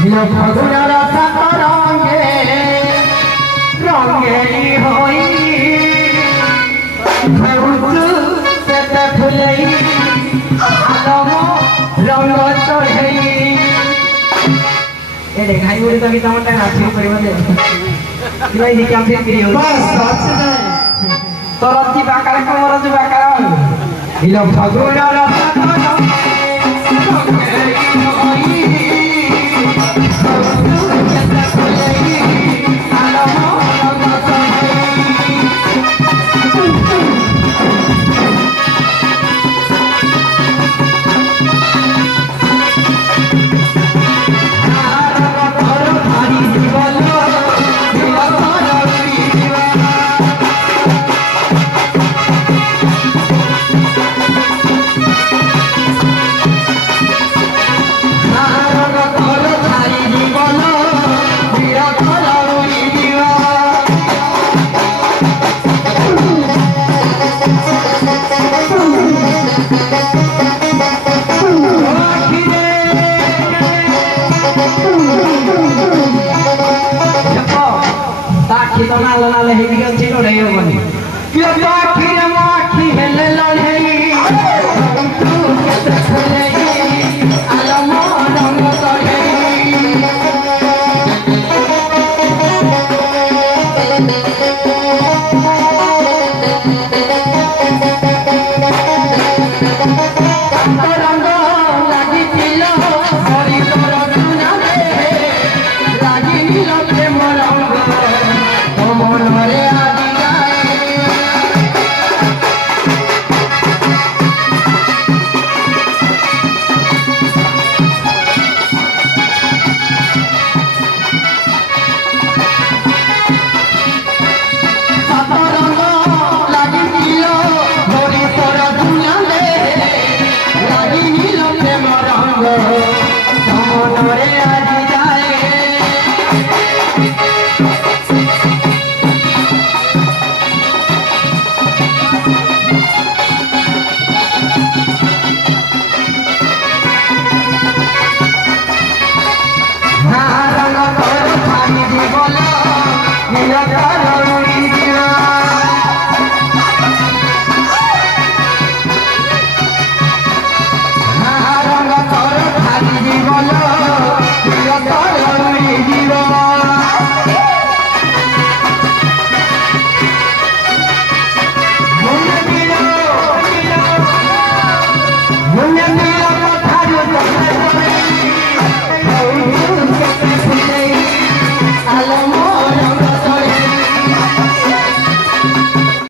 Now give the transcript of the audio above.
নীল ফাগুনের সাত রঙে রঙেলি হই ঘুরছু সেতে ফুলেই আলম রঙ চড়েই এ দেখাই বলি তো কি তোমারটা নাচি করিব দে ভাই দেখি আমি ফিরে হই বাস আছে না তোর জিবা কারে কোমর জিবা কারে নীল ফাগুনের সাত রঙে kita nala hidup cino deh yang mana? Kita kira maki hello hey, kita selesai alam orang motor Yeah.